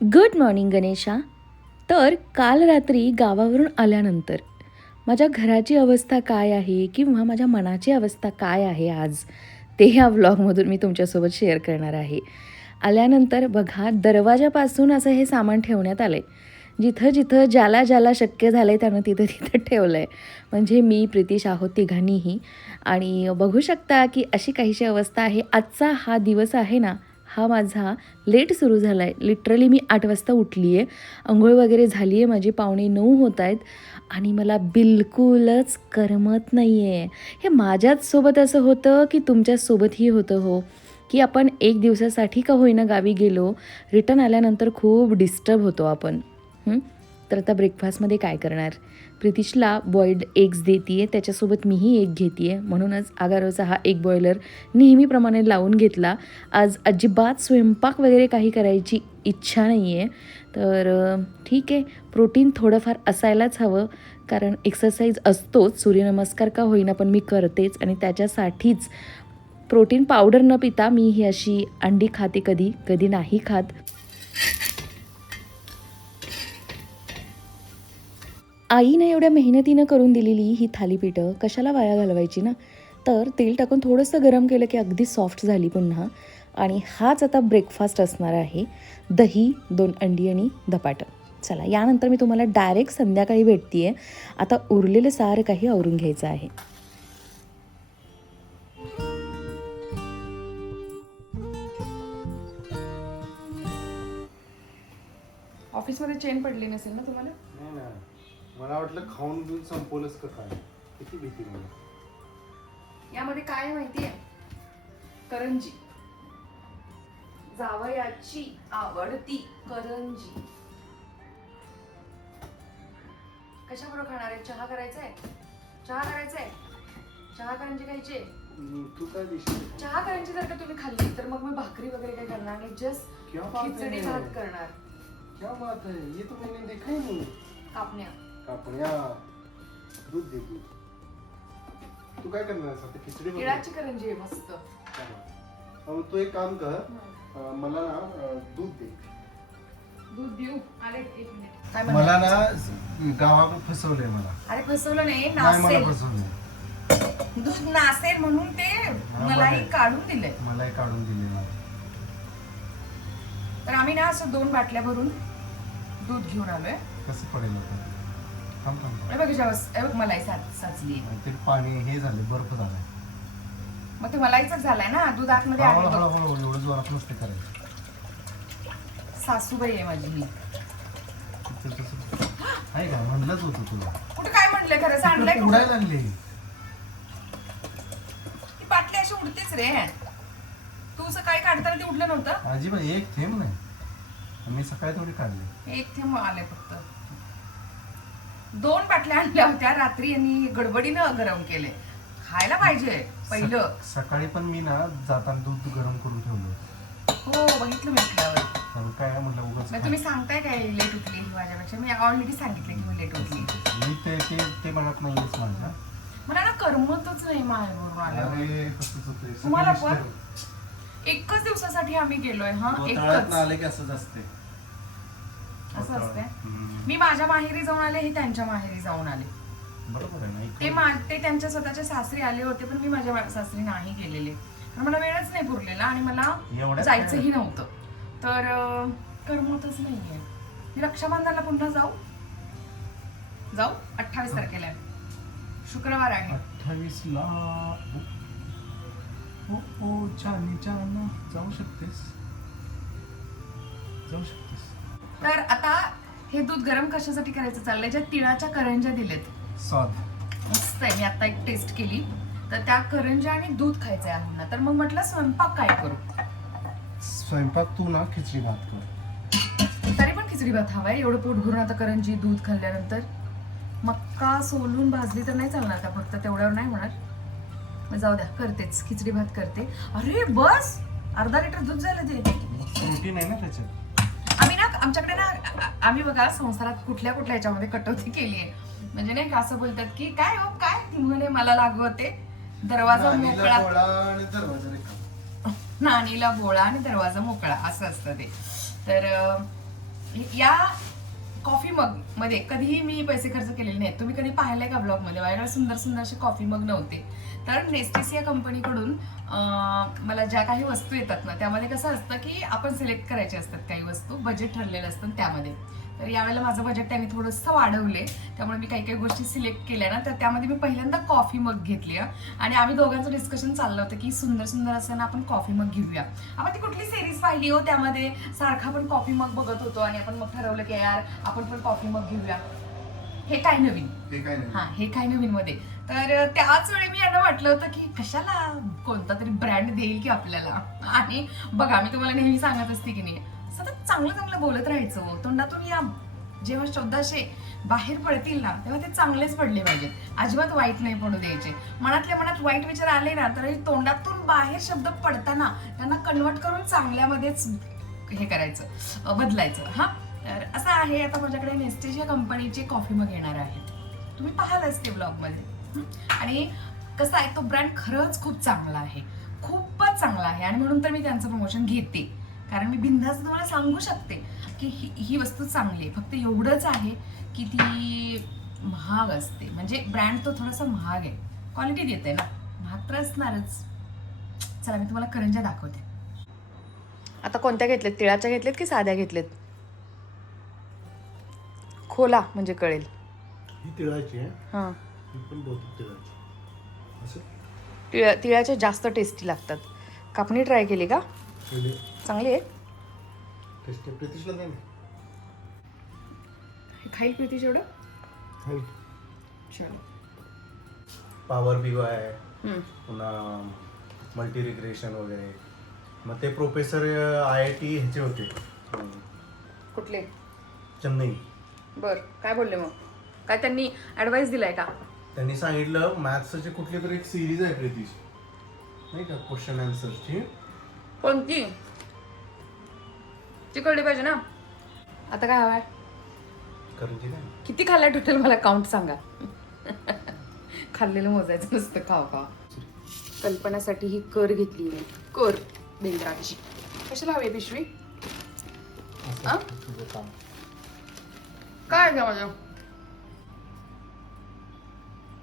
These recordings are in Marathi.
Good morning Ganesha. तर काल रात्री गावावरून आल्यानंतर माझ्या घराची अवस्था काय आहे किंवा माझ्या मनाची अवस्था काय आहे आज, ते ह्या व्लॉगमधून मी तुमच्यासोबत शेअर करणार आहे. आल्यानंतर बघा, दरवाजापासून असं हे सामान ठेवण्यात आलं आहे. जिथं जिथं ज्याला ज्याला शक्य झालं आहे त्यानं तिथं तिथं ठेवलं आहे. म्हणजे मी, प्रितिश आहोत तिघांनीही. आणि बघू शकता की अशी काहीशी अवस्था आहे. आजचा हा दिवस आहे ना, हा माझा लेट सुरू झाला आहे. लिटरली मी 8 वाजता उठली आहे. अंघोळ वगैरे झाली आहे माझी, 8:45 होत आहेत आणि मला बिलकुलच करमत नाही आहे. हे माझ्याच सोबत असं होतं की तुमच्याचसोबतही होतं हो, की आपण एक दिवसासाठी का होईना गावी गेलो, रिटर्न आल्यानंतर खूप डिस्टर्ब होतो आपण. तर आता ब्रेकफास्टमध्ये काय करणार? प्रितिशला बॉईल्ड एग्स देते आहे, त्याच्यासोबत मीही एक घेते आहे. म्हणूनच आगारोचा हा एग बॉयलर नेहमीप्रमाणे लावून घेतला. आज अजिबात स्वयंपाक वगैरे काही करायची इच्छा नाही आहे. तर ठीक आहे, प्रोटीन थोडंफार असायलाच हवं, कारण एक्सरसाइज असतोच, सूर्यनमस्कार का होईना पण मी करतेच. आणि त्याच्यासाठीच प्रोटीन पावडर न पिता मी ही अशी अंडी खाते, कधी कधी नाही खात. आईनं एवढ्या मेहनतीनं करून दिलेली ही थालीपीठं कशाला वाया घालवायची ना. तर तेल टाकून थोडंसं गरम केलं की अगदी सॉफ्ट झाली पुन्हा. आणि हाच आता ब्रेकफास्ट असणार आहे. दही, 2 अंडी आणि धपाटं. चला, यानंतर मी तुम्हाला डायरेक्ट संध्याकाळी भेटते आहे. आता उरलेलं सारं काही आवरून घ्यायचं आहे. ऑफिसमध्ये चेन पडली नसेल ना तुम्हाला? नाही ना, मला वाटलं खाऊन घेऊन संपवलंच का काय. किती भीती मला. यामध्ये काय आहे माहिती आहे? करंजी, जावयाची आवडती करंजी. कशाबरोबर खाणार आहे? चहा करायचा आहे? चहा करायचा आहे? चहा करंजी खायची आहे? तू काय दिसते? चहा करंजी जर का तुम्ही खाल्ली तर मग मी भाकरी वगैरे काही करणार नाही, जस्ट क्या बात खिचडी है? भात करणार. क्या बात है, ये तो मैंने देखा ही नहीं. कापण्या. कापण्या. दूध दे दूध. तू काय करणार आहेस आता? खिचडी बनव. तिळाची करंजी आहे मस्त. मग तू एक काम कर, मला ना दूध दे. दूध देऊ? आले, एक मिनिट. काय मला म्हणणार? ना गावाकडे फसवलंय मला. अरे फसवलं नाही, नाही, मला नासेल. फसवलंय. दूध नासेल म्हणून ते मलाही काढून दिलंय. मलाही काढून दिले. तर आम्ही ना असं 2 बाटल्या भरून दूध घेऊन आलोय. कसं पडेल आता? थांब थांब. हे बघ हे बघ, मलाई साचली. ते पाणी हे झाले, बर्फ झालाय. मग ते मलाईच झालाय ना, दूध आतमध्ये आहे बघ. हळूहळू एवढं जोरात नसते करायचं. सासूबाई आहे माझी ही. आहे का? म्हणलंच होतं तुला. कुठे काय म्हणलंय, खरं सांडलंय कुठं? उडायला लागले. ती बाटली अशी उडतेच रे. तू सकाळी काढताना ते उडलं नव्हतं? अजिबात एक थेंब नाही. मी सकाळी थोडी काढली. एक थेंब आले फक्त. 2 बाटल्या आणल्या होत्या रात्री आणि गडबडीनं गरम केले. खायला पाहिजे पहिलं. सकाळी पण मी ना जाताना दूध गरम करून ठेवलं. हो, बघितलं मी उठल्यावर. कारण काय म्हटलं उगाच. मग तुम्ही सांगताय काय लेट उठली माझ्यापेक्षा? मी ऑलरेडी सांगितलं की मी लेट उठली. मी ते म्हणत नाहीच माझ्या. मला ना करमतच नाही माहेरून आल्यावर. अरे तसंच होतंय. तुम्हाला पण? एकच दिवसासाठी आम्ही गेलोय. हा, एकच. आले की असंच असते. असं असते. मी माझ्या माहेरी जाऊन आले, हे त्यांच्या माहेरी जाऊन आले. बरोबर आहे ना. ते त्यांच्या स्वतःच्या सासरी आले होते, पण मी माझ्या सासरी नाही गेलेले, कारण मला वेळच नाही पुरलेला आणि मला जायचंही नव्हतं. तर करमतच नाहीये. मी रक्षाबंधनला पुन्हा जाऊ 28 तारखेला, शुक्रवार आहे. 28 ला हो चानी जाऊ शकतेस. तर आता हे दूध गरम कशासाठी करायचं चाललंय? ज्या तिळाच्या करंज्या दिलेत, स्वाद मस्त आहे. मी आता एक टेस्ट केली, तर त्या करंज्या आणि दूध खायचंय आम्हाला. तर मग म्हटलं स्वयंपाक काय करू? स्वयंपाक तू ना खिचडी भात कर. तरी पण खिचडी भात हवाय, एवढं पोट भरून आता करंजी दूध खाल्ल्यानंतर. मक्का सोलून भाजली तर नाही चालणार का? फक्त तेवढ्यावर नाही होणार. मग जाऊ द्या, करतेच, खिचडी भात करते. अरे बस, अर्धा लिटर दूध झालं ते. प्रोटीन आहे ना त्याच्यात. आमच्याकडे ना, आम्ही बघा संसारात कुठल्या याच्यामध्ये कटौती केली आहे. म्हणजे नाही का, असं बोलतात की काय हो काय ती म्हणे मला लागवते दरवाजा मोकळा, नाणीला बोळा आणि दरवाजा मोकळा, असं असतं ते. तर या कॉफी मग मध्ये कधीही मी पैसे खर्च केलेले नाहीत. तुम्ही कधी पाहिलंय का ब्लॉग मध्ये? माझ्याकडे सुंदर सुंदर असे कॉफी मग नव्हते. तर नेस्टेस या कंपनीकडून मला ज्या काही वस्तू येतात ना, त्यामध्ये कसं असतं की आपण सिलेक्ट करायचे असतात काही वस्तू, बजेट ठरलेलं असतं त्यामध्ये. तर यावेळेला माझं बजेट त्यांनी थोडंसं वाढवले, त्यामुळे मी काही काही गोष्टी सिलेक्ट केल्या ना, तर त्यामध्ये मी पहिल्यांदा कॉफी मग घेतली आणि आम्ही दोघांचं डिस्कशन चाललं होतं की सुंदर सुंदर असं ना आपण कॉफी मग घेऊया. आपण ती कुठली सिरीज पाहिली हो, त्यामध्ये सारखा आपण कॉफी मग बघत होतो आणि आपण मग ठरवलं की यार आपण पण कॉफी मग घेऊया. हे काय नवीन, हे काय नवीन मध्ये. तर त्याच वेळी मी यांना म्हटलं होतं की कशाला कोणता तरी ब्रँड देईल की आपल्याला. आणि बघा मी तुम्हाला नेहमी सांगत असते की नाही, सतत चांगलं चांगलं बोलत राहायचं हो. तोंडातून या जेव्हा शब्द असे बाहेर पडतील ना, तेव्हा ते चांगलेच पडले पाहिजेत, अजिबात वाईट नाही पडू द्यायचे. मनातल्या मनात वाईट विचार आले ना, तर तोंडातून बाहेर शब्द पडताना त्यांना कन्वर्ट करून चांगल्यामध्येच हे करायचं, बदलायचं. हा, तर असं आहे. आता माझ्याकडे नेस्टेस या कंपनीचे कॉफी मग येणार आहेत, तुम्ही पाहालच ते ब्लॉग मध्ये. आणि कसं आहे, तो ब्रँड खरंच खूप चांगला आहे, खूपच चांगला आहे. आणि म्हणून तर मी त्यांचं प्रमोशन घेते, कारण मी बिनधास्त तुम्हाला सांगू शकते की ही वस्तू चांगली आहे. फक्त एवढंच आहे की ती महाग असते, म्हणजे ब्रँड तो थोडासा महाग आहे. क्वालिटी देते ना, महाग तर असणारच. चला मी तुम्हाला करंज्या दाखवते. आता कोणत्या घेतलेत? तिळाच्या घेतलेत की साध्या घेतलेत? खोला म्हणजे कळेल. ही तिळाची आहे, हां, ही पण बहुतेक तिळाची असं. तिळाच्या जास्त टेस्टी लागतात. कापणी ट्राय केली का? केली. चांगली आहे. टेस्ट प्रितिशला द्या ना. हे खाईल प्रीती एवढं. हाय. चलो. पॉवर विवो आहे, हम्म. पुन्हा मल्टी रिग्रेशन वगैरे. मग ते प्रोफेसर IIT ह्याचे होते, कुठले? चेन्नई. बर, काय बोलले मग? काय त्यांनी ॲडवाईस दिलाय का? त्यांनी सांगितलं मॅथ्सची कुठली तरी एक सिरीज आहे प्रितिश, नाही का, क्वेश्चन आन्सरची. कोणती? ती कळली पाहिजे ना. आता काय हवंय? करंजी काय? किती खाल्लाय टोटल मला काउंट सांगा. खाल्लेलं मोजायचं नसतं, खाव खाव. कल्पनासाठी ही कर घेतली आहे, कर बेंद्राची. कशाला हवी पिशवी? आ? तुझं काम. काय घ्या माझं?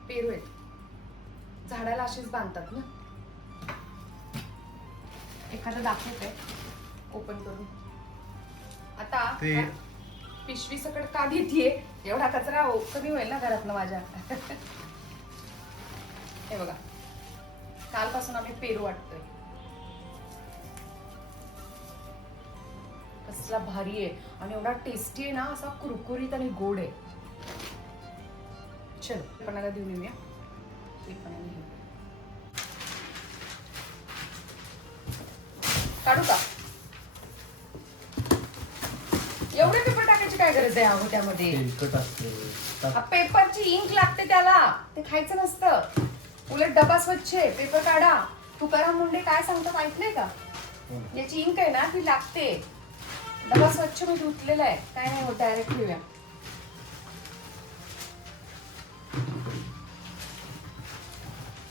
पेरू आहे, झाडाला अशीच बांधतात ना. एखादं दाखवते ओपन करून. आता ते पिशवी सकट का घेतीये? एवढा कचरा कमी होईल ना घरातनं माझ्या. हे बघा, कालपासून आम्ही पेरू वाटतोय. कसला भारी आहे आणि एवढा टेस्टी आहे ना, असा कुरकुरीत आणि गोड आहे. चलो पणाला देऊन येऊया. काढू का? एवढे पेपर टाकायची काय गरज आहे अहो त्यामध्ये? तेलकट असते. पेपरची इंक लागते त्याला, ते खायचं नसतं. उलट डबा स्वच्छ आहे, पेपर काढा. तुकाराम मुंडे काय सांगतात ऐकलंय का? याची इंक आहे ना ती लागते. डबा स्वच्छ मी धुतलेला आहे, काय नाही होत. डायरेक्ट ठेवूया.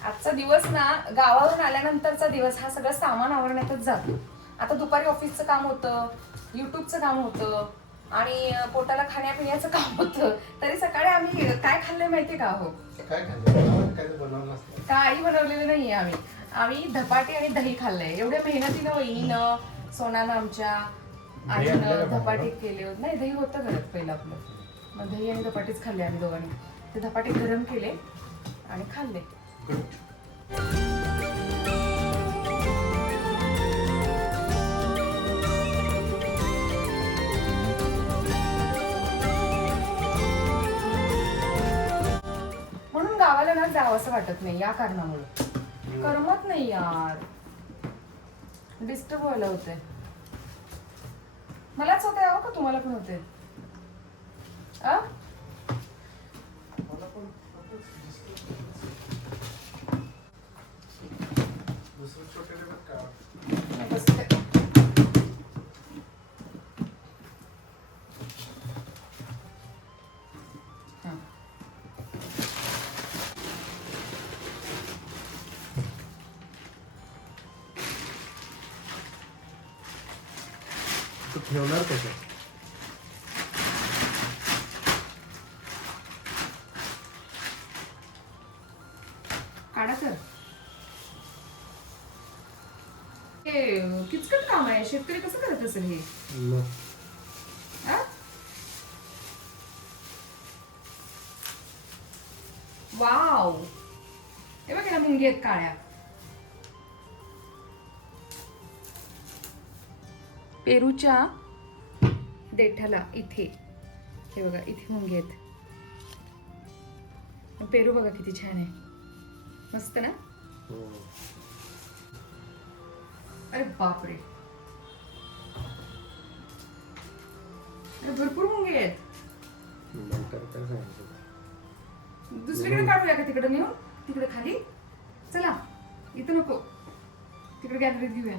आजचा दिवस ना गावावरून आल्यानंतरचा दिवस हा सगळं सामान आवरण्यातच जातो. आता दुपारी ऑफिसचं काम होतं, युट्यूबचं काम होतं आणि पोटाला खाण्यापिण्याचं काम होतं. तरी सकाळी आम्ही काय खाल्लंय माहितीये का? हो, काय खाल्लं? काय बनवलं नसतं. काही बनवलेलं नाहीये आम्ही धपाटे आणि दही खाल्लंय. एवढ्या मेहनतीनं वहिनीनं, सोनानं आमच्या आईनं धपाटे केले होते. नाही, दही होतं घरात पहिलं आपलं, मग दही आणि धपाटेच खाल्ले आम्ही दोघांनी. ते धपाटे गरम केले आणि खाल्ले. म्हणून गावाला ना जावं असं वाटत नाही या कारणामुळे. करमत नाही यार, डिस्टर्ब व्हायला होते. मलाच होते अहो का तुम्हाला पण होते? दुसरं छोटे डेब्यात का? तू ठेवणार कसं? काढा तर. हे किचकट काम आहे, शेतकरी कसं करत असेल हे? मग हा? वाव, हे बघ ना मुंगी आहेत काळ्या. पेरूच्या देठाला इथे हे बघा, इथे मुंगी आहेत. पेरू बघा किती छान आहे, मस्त ना. हो. अरे बापरे, अरे भरपूर मुंगे आहेत. नंतर काय सांगितलं? दुसरीकडे काढूया का, तिकडे नेऊन तिकडे खाली. चला, इथं नको, तिकडे गॅलरीत घेऊया.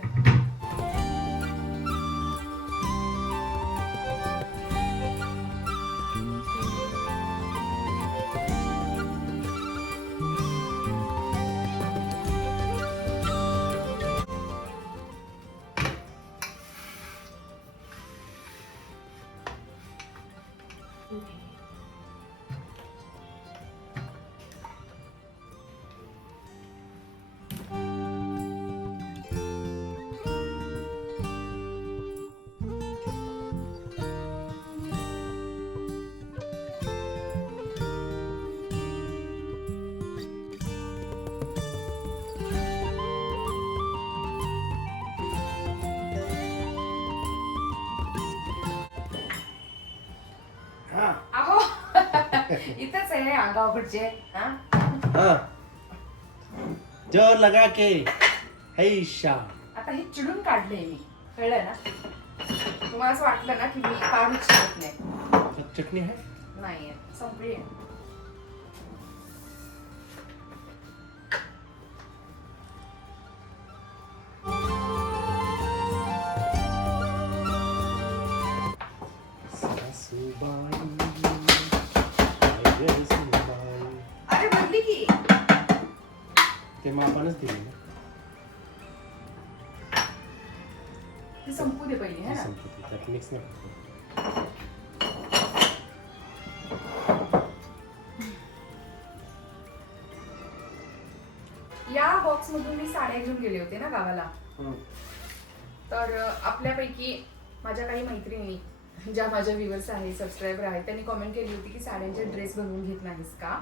हा अहो इथंच आहे गावकडचे. हा, हाँ जोर लगा के हैशा. आता हे चिडून काढलंय मी, कळलं ना. तुम्हाला असं वाटलं ना की मी काढूच शकत नाही. चटनी है? नाहीये, संपली आहे. सासूबाई, अगं सुनबाई. अरे भरली की. ते मापानच दिले ना. ती संपू दे पहिली, है ना. संपत्ती त्यात मिक्स नाही करतो. या बॉक्स मधून मी साड्या घेऊन गेले होते ना गावाला. तर आपल्यापैकी माझ्या काही मैत्रिणी ज्या माझ्या व्ह्युअर्स आहेत, सबस्क्रायबर आहेत, त्यांनी कॉमेंट केली होती की साड्यांचे ड्रेस बनवून घेत नाहीस का.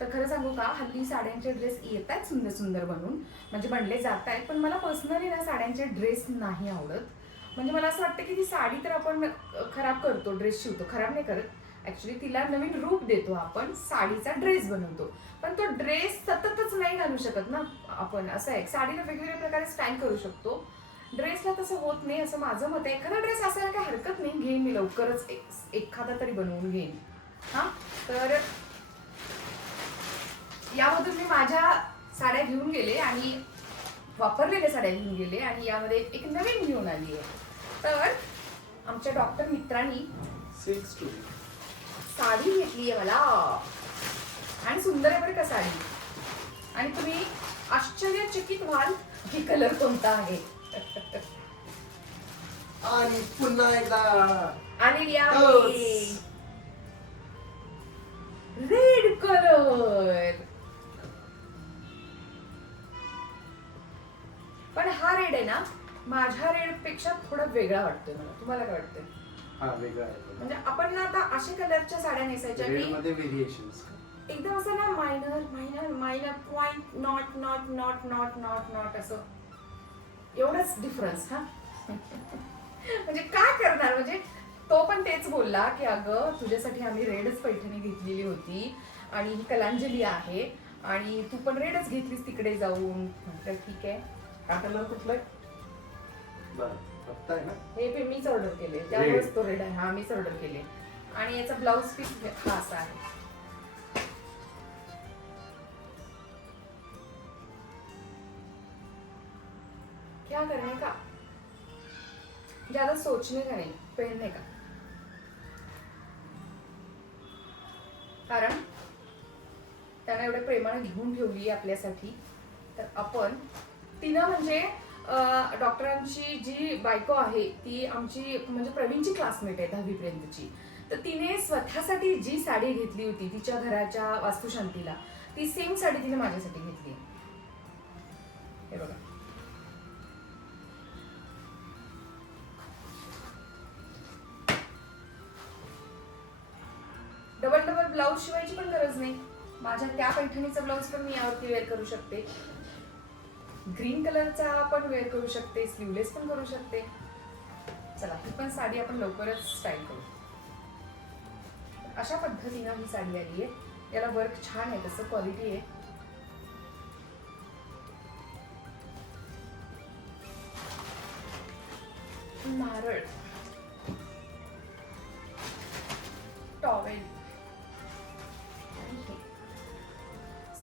तर खरं सांगू का, हल्ली साड्यांचे ड्रेस येत आहेत सुंदर सुंदर बनवून, म्हणजे बनले जात आहेत. पण मला पर्सनली ना साड्यांचे ड्रेस नाही आवडत. म्हणजे मला असं वाटतं की ती साडी तर आपण खराब करतो, ड्रेस शिवतो, खराब नाही करत. ऍक्च्युली तिला नवीन रूप देतो आपण, साडीचा ड्रेस बनवतो. पण तो ड्रेस सततच नाही घालू शकत ना आपण. असं आहे, साडीला वेगवेगळ्या प्रकारे स्टाईल करू शकतो, ड्रेसला तसं होत नाही असं माझं मत आहे. एखादा ड्रेस असायला काही हरकत नाही, घेईन मी लवकरच एखादा तरी बनवून घेईन. हा, तर यामधून मी माझ्या साड्या घेऊन गेले आणि वापरलेल्या साड्या घेऊन गेले आणि यामध्ये एक नवीन घेऊन आली आहे. तर आमच्या डॉक्टर मित्रांनी सिल्क स्टोरी साडी घेतली आहे मला, आणि सुंदर आहे बरं का साडी. आणि तुम्ही आश्चर्यचकित व्हाल की कलर कोणता आहे. आणि पुन्हा एकदा आणि रेड कलर. पण हा रेड आहे ना, माझ्या रेड पेक्षा थोडा वेगळा वाटतोय मला. तुम्हाला काय वाटतंय? हा वेगळा आहे. म्हणजे आपण ना आता अशा कलरच्या साड्या नेसायच्या रेड की मध्ये व्हेरिएशन्स. एकदम असं ना minor minor minor point, not not not not not not, असं एवढंच डिफरन्स. हा म्हणजे काय करणार. म्हणजे तो पण तेच बोलला की अगं तुझ्यासाठी आम्ही रेडच पैठणी घेतलेली होती आणि ही कलांजली आहे आणि तू पण रेडच घेतलीस तिकडे जाऊन. म्हटलं ठीक आहे. हा कलर कुठला आहे? बरं फक्त आहे ना. हे मीच ऑर्डर केले, त्यामुळेच तो रेड आहे. हा मीच ऑर्डर केले. आणि याचा ब्लाउज पीस हा असा आहे. क्या करने का, ज्यादा सोचने का नहीं, पहनने का. कारण त्यानं एवढ्या प्रेमाने घेऊन ठेवली आपल्यासाठी. तर आपण तिनं म्हणजे डॉक्टरांची जी बायको आहे ती आमची म्हणजे प्रवीणची क्लासमेट आहे 10वी पर्यंतची. तर तिने स्वतःसाठी जी साडी घेतली होती तिच्या घराच्या वास्तुशांतीला, ती सेम साडी तिने माझ्यासाठी घेतली. हे बघा. डबल डबल ब्लाऊज शिवायची पण गरज नाही. माझ्या त्या पैठणीचा ब्लाऊज पण मी यावरती वेअर करू शकते. ग्रीन कलरचा पण वेअर करू शकते, स्लीवलेस पण करू शकते. चला ही पण साडी आपण लवकरच स्टाईल करू. अशा पद्धतीनं ही साडी आली आहे. याला वर्क छान आहे, तसं क्वालिटी आहे. नारळ